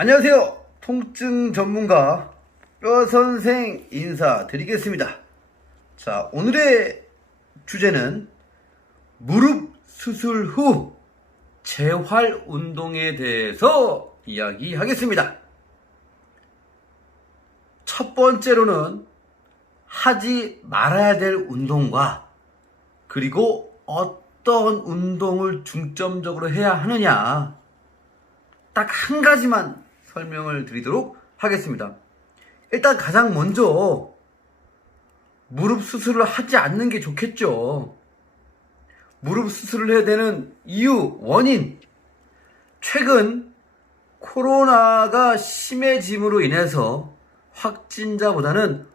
안녕하세요. 통증 전문가 뼈선생 인사드리겠습니다. 자, 오늘의 주제는 무릎 수술 후 재활 운동에 대해서 이야기하겠습니다. 첫 번째로는 하지 말아야 될 운동과 그리고 어떤 운동을 중점적으로 해야 하느냐, 딱 한 가지만 설명을 드리도록 하겠습니다. 일단 가장 먼저 무릎 수술을 하지 않는 게 좋겠죠. 무릎 수술을 해야 되는 이유, 원인, 최근 코로나가 심해짐으로 인해서 확진자보다는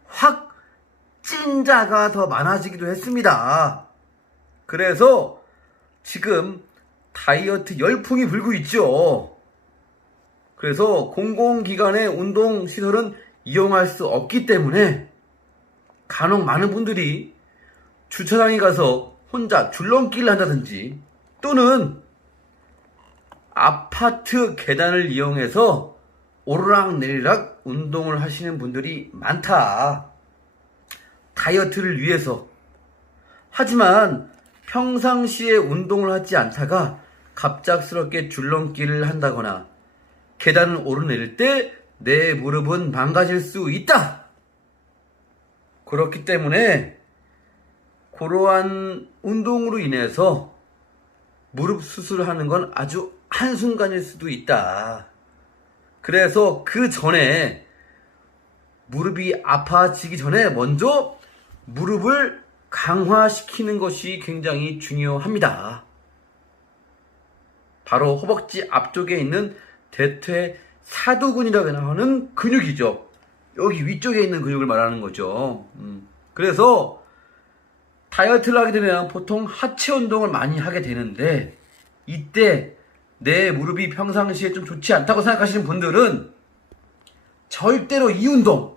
확진자가 더 많아지기도 했습니다. 그래서 지금 다이어트 열풍이 불고 있죠. 그래서 공공기관의 운동시설은 이용할 수 없기 때문에 간혹 많은 분들이 주차장에 가서 혼자 줄넘기를 한다든지 또는 아파트 계단을 이용해서 오르락내리락 운동을 하시는 분들이 많다. 다이어트를 위해서. 하지만 평상시에 운동을 하지 않다가 갑작스럽게 줄넘기를 한다거나 계단을 오르내릴 때 내 무릎은 망가질 수 있다. 그렇기 때문에 그러한 운동으로 인해서 무릎 수술을 하는 건 아주 한순간일 수도 있다. 그래서 그 전에 무릎이 아파지기 전에 먼저 무릎을 강화시키는 것이 굉장히 중요합니다. 바로 허벅지 앞쪽에 있는 대퇴사두근이라고 하는 근육이죠. 여기 위쪽에 있는 근육을 말하는 거죠. 그래서 다이어트를 하게 되면 보통 하체 운동을 많이 하게 되는데, 이때 내 무릎이 평상시에 좀 좋지 않다고 생각하시는 분들은 절대로 이 운동,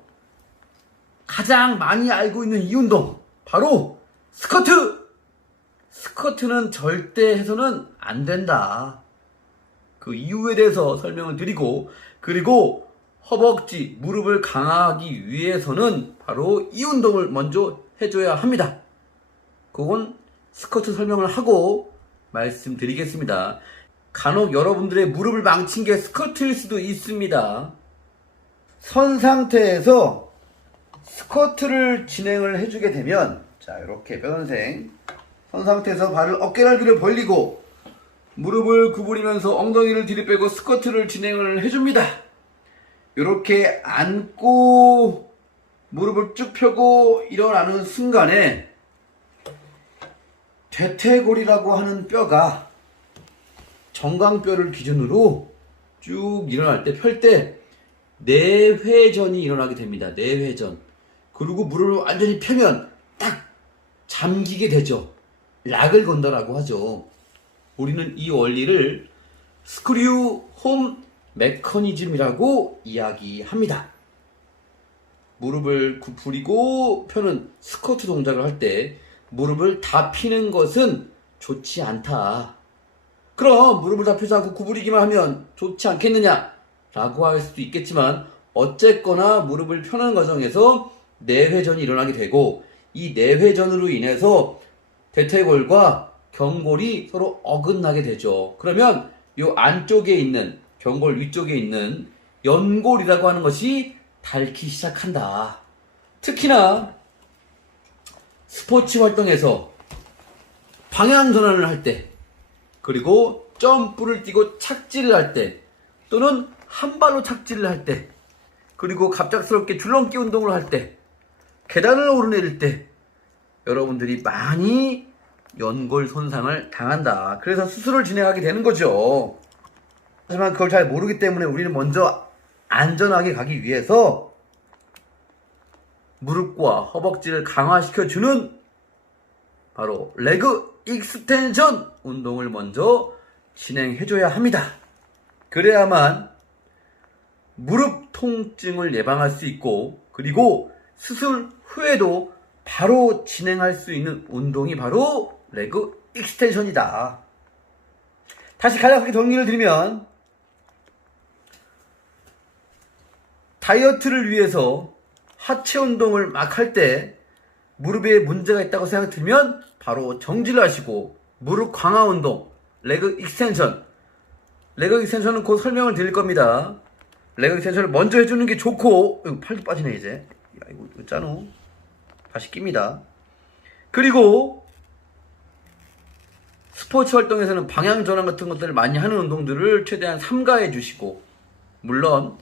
가장 많이 알고 있는 이 운동, 바로 스쿼트! 스쿼트는 절대 해서는 안 된다. 그 이유에 대해서 설명을 드리고, 그리고 허벅지, 무릎을 강화하기 위해서는 바로 이 운동을 먼저 해줘야 합니다. 그건 스쿼트 설명을 하고 말씀드리겠습니다. 간혹 여러분들의 무릎을 망친 게 스쿼트일 수도 있습니다. 선 상태에서 스쿼트를 진행을 해주게 되면, 자, 이렇게 뼈선생 선 상태에서 발을 어깨 넓이를 벌리고 무릎을 구부리면서 엉덩이를 뒤로 빼고 스쿼트를 진행을 해줍니다. 이렇게 앉고 무릎을 쭉 펴고 일어나는 순간에 대퇴골이라고 하는 뼈가 정강뼈를 기준으로 쭉 일어날 때, 펼 때 내회전이 일어나게 됩니다. 내회전. 그리고 무릎을 완전히 펴면 딱 잠기게 되죠. 락을 건다라고 하죠. 우리는 이 원리를 스크류 홈 메커니즘이라고 이야기합니다. 무릎을 구부리고 펴는 스쿼트 동작을 할 때 무릎을 다 피는 것은 좋지 않다. 그럼 무릎을 다 펴지 않고 구부리기만 하면 좋지 않겠느냐 라고 할 수도 있겠지만, 어쨌거나 무릎을 펴는 과정에서 내회전이 일어나게 되고, 이 내회전으로 인해서 대퇴골과 경골이 서로 어긋나게 되죠. 그러면 이 안쪽에 있는, 경골 위쪽에 있는 연골이라고 하는 것이 닳기 시작한다. 특히나 스포츠 활동에서 방향 전환을 할 때, 그리고 점프를 뛰고 착지를 할 때, 또는 한 발로 착지를 할 때, 그리고 갑작스럽게 줄넘기 운동을 할 때, 계단을 오르내릴 때 여러분들이 많이 연골 손상을 당한다. 그래서 수술을 진행하게 되는 거죠. 하지만 그걸 잘 모르기 때문에 우리는 먼저 안전하게 가기 위해서 무릎과 허벅지를 강화시켜주는 바로 레그 익스텐션 운동을 먼저 진행해줘야 합니다. 그래야만 무릎 통증을 예방할 수 있고, 그리고 수술 후에도 바로 진행할 수 있는 운동이 바로 레그 익스텐션이다. 다시 간략하게 정리를 드리면, 다이어트를 위해서 하체 운동을 막 할 때 무릎에 문제가 있다고 생각이 들면 바로 정지를 하시고 무릎 강화 운동, 레그 익스텐션. 레그 익스텐션은 곧 설명을 드릴 겁니다. 레그 익스텐션을 먼저 해주는 게 좋고, 팔도 빠지네 이제. 야, 이거 짜노. 다시 낍니다. 그리고 스포츠 활동에서는 방향 전환 같은 것들을 많이 하는 운동들을 최대한 삼가해 주시고, 물론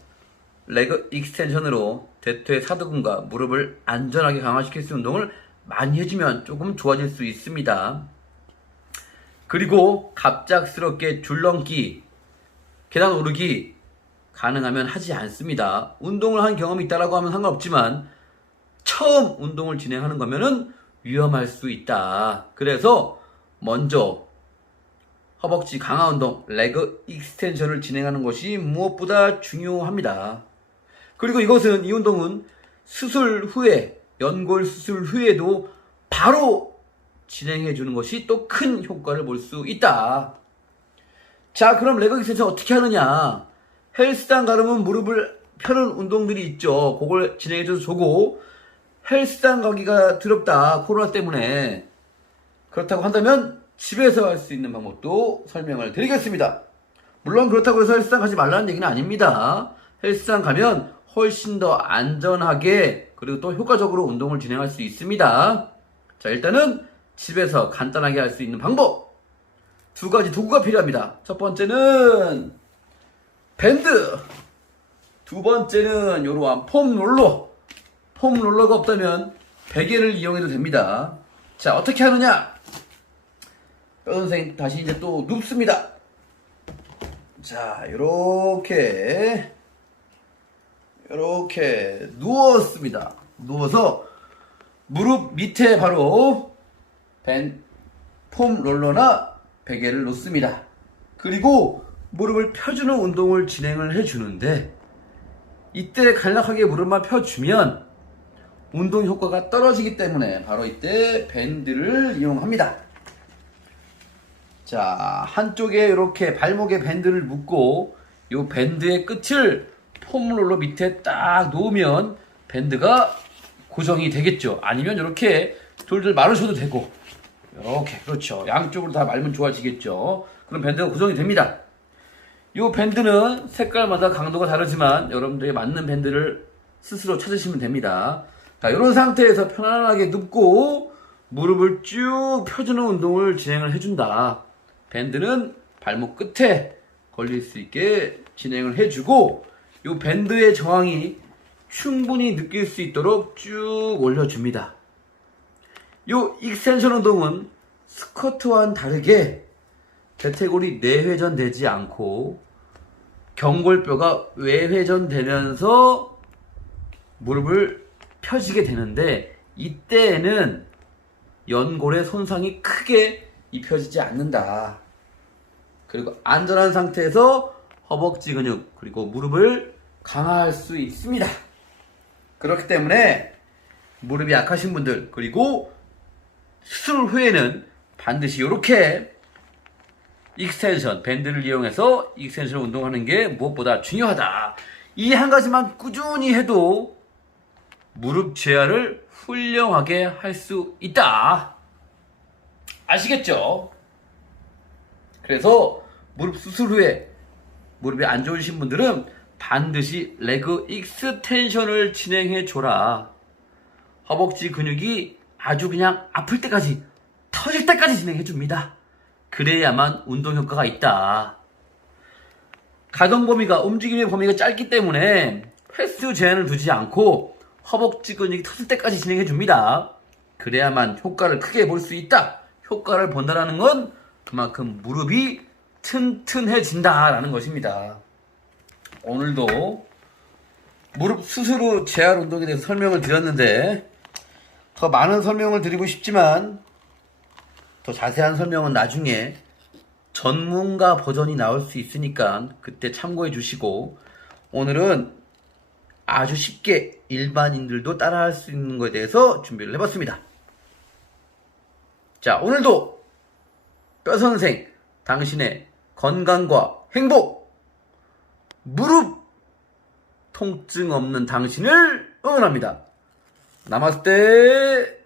레그 익스텐션으로 대퇴 사두근과 무릎을 안전하게 강화시킬 수 있는 운동을 많이 해주면 조금 좋아질 수 있습니다. 그리고 갑작스럽게 줄넘기, 계단 오르기 가능하면 하지 않습니다. 운동을 한 경험이 있다라고 하면 상관없지만 처음 운동을 진행하는 거면은 위험할 수 있다. 그래서 먼저 허벅지 강화 운동, 레그 익스텐션을 진행하는 것이 무엇보다 중요합니다. 그리고 이 운동은 수술 후에, 연골 수술 후에도 바로 진행해 주는 것이 또 큰 효과를 볼 수 있다. 자, 그럼 레그 익스텐션 어떻게 하느냐? 헬스장 가려면 무릎을 펴는 운동들이 있죠. 그걸 진행해 줘도 좋고, 헬스장 가기가 두렵다, 코로나 때문에. 그렇다고 한다면 집에서 할 수 있는 방법도 설명을 드리겠습니다. 물론 그렇다고 해서 헬스장 가지 말라는 얘기는 아닙니다. 헬스장 가면 훨씬 더 안전하게 그리고 또 효과적으로 운동을 진행할 수 있습니다. 자, 일단은 집에서 간단하게 할 수 있는 방법, 두 가지 도구가 필요합니다. 첫 번째는 밴드, 두 번째는 이러한 폼 롤러. 폼 롤러가 없다면 베개를 이용해도 됩니다. 자, 어떻게 하느냐? 뼈 선생 다시 이제 또 눕습니다. 자, 이렇게 누웠습니다. 누워서 무릎 밑에 바로 폼 롤러나 베개를 놓습니다. 그리고 무릎을 펴주는 운동을 진행을 해주는데, 이때 간략하게 무릎만 펴주면 운동 효과가 떨어지기 때문에 바로 이때 밴드를 이용합니다. 자, 한쪽에 이렇게 발목에 밴드를 묶고 이 밴드의 끝을 폼롤러 밑에 딱 놓으면 밴드가 고정이 되겠죠. 아니면 이렇게 돌돌 말으셔도 되고, 이렇게, 그렇죠. 양쪽으로 다 말면 좋아지겠죠. 그럼 밴드가 고정이 됩니다. 이 밴드는 색깔마다 강도가 다르지만 여러분들이 맞는 밴드를 스스로 찾으시면 됩니다. 자, 이런 상태에서 편안하게 눕고 무릎을 쭉 펴주는 운동을 진행을 해준다. 밴드는 발목 끝에 걸릴 수 있게 진행을 해주고, 이 밴드의 저항이 충분히 느낄 수 있도록 쭉 올려줍니다. 이 익스텐션 운동은 스쿼트와는 다르게 대퇴골이 내회전되지 않고 경골뼈가 외회전되면서 무릎을 펴지게 되는데, 이때에는 연골의 손상이 크게 입혀지지 않는다. 그리고 안전한 상태에서 허벅지 근육 그리고 무릎을 강화할 수 있습니다. 그렇기 때문에 무릎이 약하신 분들, 그리고 수술 후에는 반드시 이렇게 익스텐션, 밴드를 이용해서 익스텐션 운동하는 게 무엇보다 중요하다. 이 한 가지만 꾸준히 해도 무릎 재활을 훌륭하게 할 수 있다. 아시겠죠? 그래서 무릎 수술 후에 무릎이 안 좋으신 분들은 반드시 레그 익스텐션을 진행해 줘라. 허벅지 근육이 아주 그냥 아플 때까지, 터질 때까지 진행해 줍니다. 그래야만 운동 효과가 있다. 가동 범위가, 움직임의 범위가 짧기 때문에 횟수 제한을 두지 않고 허벅지 근육이 터질 때까지 진행해 줍니다. 그래야만 효과를 크게 볼 수 있다. 효과를 본다라는 건 그만큼 무릎이 튼튼해진다라는 것입니다. 오늘도 무릎 수술 후 재활 운동에 대해서 설명을 드렸는데, 더 많은 설명을 드리고 싶지만 더 자세한 설명은 나중에 전문가 버전이 나올 수 있으니까 그때 참고해 주시고, 오늘은 아주 쉽게 일반인들도 따라할 수 있는 것에 대해서 준비를 해봤습니다. 자, 오늘도 뼈선생, 당신의 건강과 행복, 무릎 통증 없는 당신을 응원합니다. 나마스테.